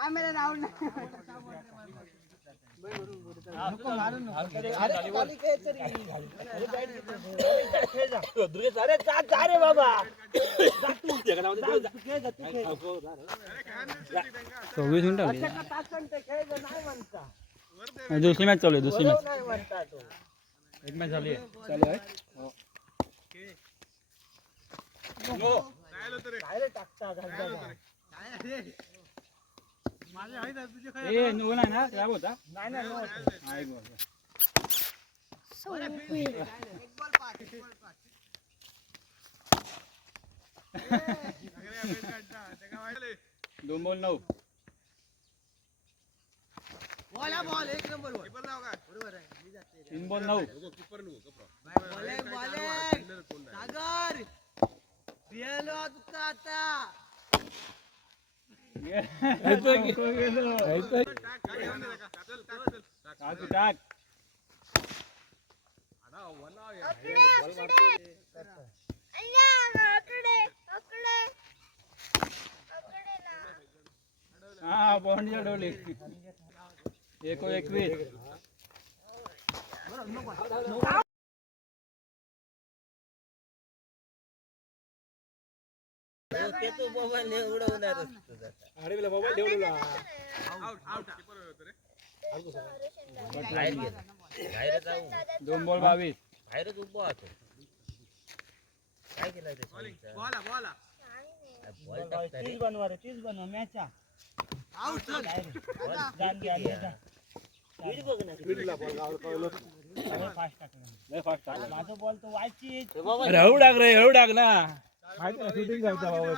camera round दुसरी match चालू आहे दुसरी मॅच एक मॅच झाली चालू आहे नो नाही ना काय होता दोन बॉल 9 बॉल एक नंबर बरोबर आहे 3 बॉल 9 सागर बियालो आता टाक हा बॉन्ड अडवली 21 तू मोबाईल उडवणार अरे मोबाईल ठेवलेला दोन बॉल 22 बाहेरच उभा होतो काय केलं रे तीच बनवा मॅच आउट चल जान घ्या वीड बघ ना वीडला बॉल गावल कळलो फास्ट टाकला माझा बॉल तो वाची अरे हळू टाक रे हळू टाक ना माहिती ना शूटिंग करता बाबा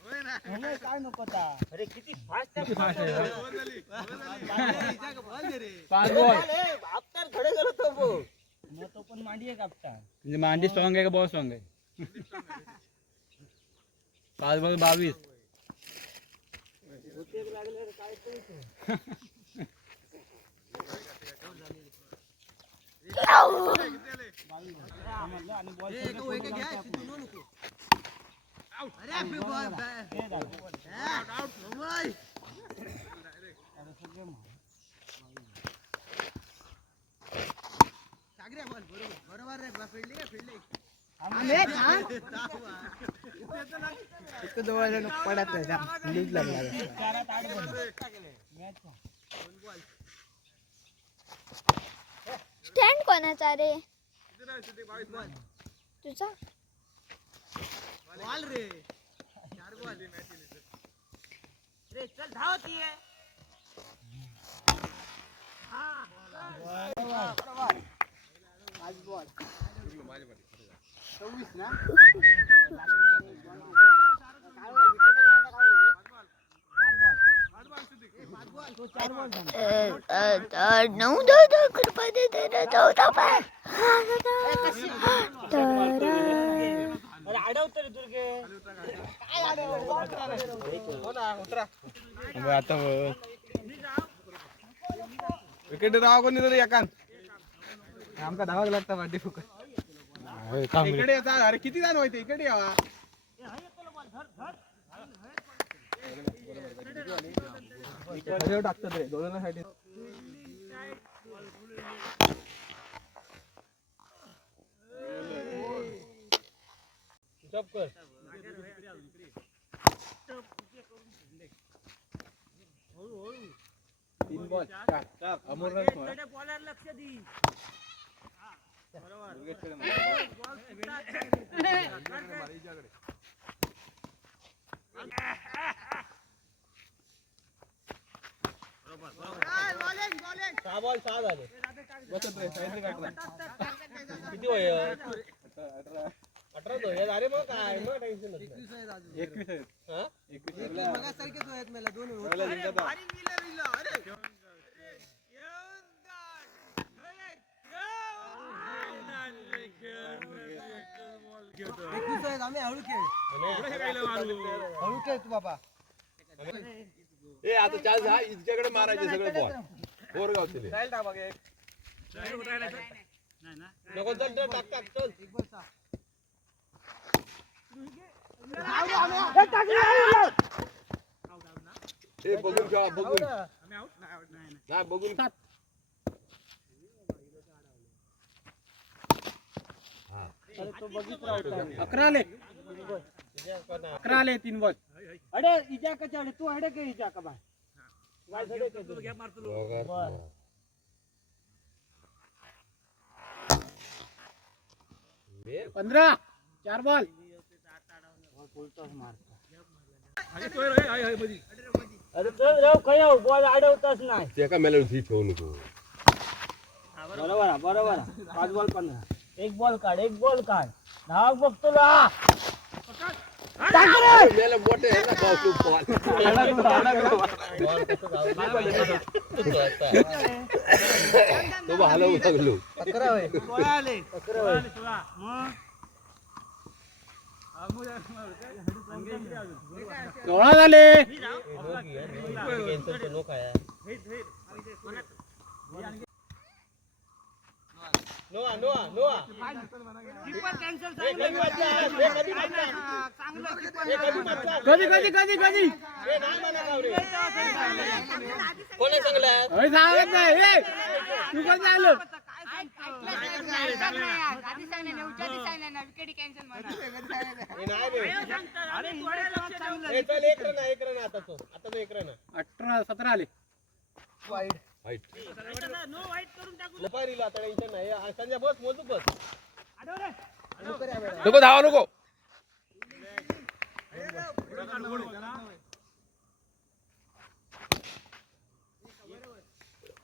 होय ना काय नको ता अरे किती फास्ट आहे 5 बॉल आफ्टर खडे गेलो तो मग तो पण मांडी आहे कापता म्हणजे मांडी स्ट्रॉंग आहे का बॉल स्ट्रॉंग आहे 5 बॉल 22 होते लागले काय करतो आणि बॉल एक घ्या तू नको अरे आपली बॉल आउट भाई सागरे बॉल बरोबर रे फील्डिंग इतकं जवळ पडत नाही लीड लागला स्टँड कोणाचा रे तुझा बॉल रे 4 बॉल रे चल धावती आहे हां बरोबर 5 बॉल 26 ना आता विकेट धावा कोणी तरी एकान आमका धावाक लागता वाटी फुकट इकडे येता अरे किती जण होते इकडे यावा टाकतात रे दोघांसाठी कर 3 बॉल 4 अमोल रन बॉलर लक्ष दी बरोबर सहा बॉल 6 झाले किती वय 18 तो अरे मग काय मग टेन्शन नाही 21 आहे हां 21 मगा सारखेच आहेत मला दोन अरे भारी मिला अरे आम्ही हळू खेळ तू बाबा ए आता चाल जा इच्याकडे मारायचे सगळे बॉल 4 गावचे जाईल टाक बघ एक नको चल चल टाक टाक चल हे बघून खेळा बघून नाही बघून अकरा आले 3 बॉल अडे इजा का चढे तू अडे के इजा का बाय काय झाले ते तू बर 15 4 बॉल अरे चल राव काय बॉल अडवतच नाही ते का मेला उठी ठेवू नको बरोबर 5 बॉल 15 एक बॉल काढ धाव बघतो ला मेला मोठे आहे ना भाऊ तू बॉल तो हलवू लागलो 11 होय 16 सोळा झाले नोआ नोआ नोआ कीपर कॅन्सल कधी कोणी सांगला होय सांगत नाही तू कोण झालं एक रन आता तो एक रन 18 17 आले लपारीला आता टेन्शन नाही संजय बस मोजू बस नको धावा नको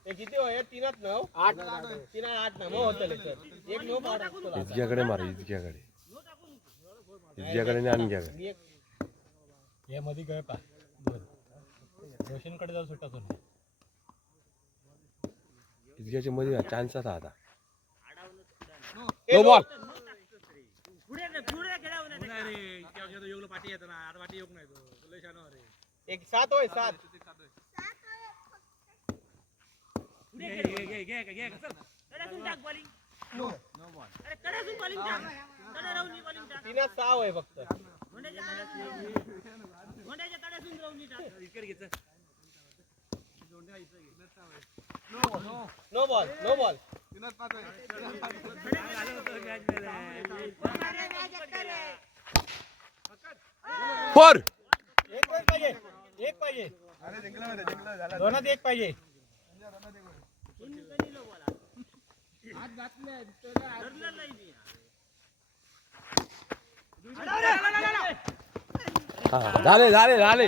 किती हो 3 9 8 3 8 9 होतले सर एक नो पाडा इतक्याकडे मार इतक्याकडे आणि आणक्याकडे हे मध्ये गय पा रोशनकडे जाऊ सुट्टा सोड इतक्याच्या मध्ये चान्स आता आता नो बॉल एक 7 होय 7 3 6 होय फक्त नो बॉल फोर एक पाहिजे दोनात एक पाहिजे झाले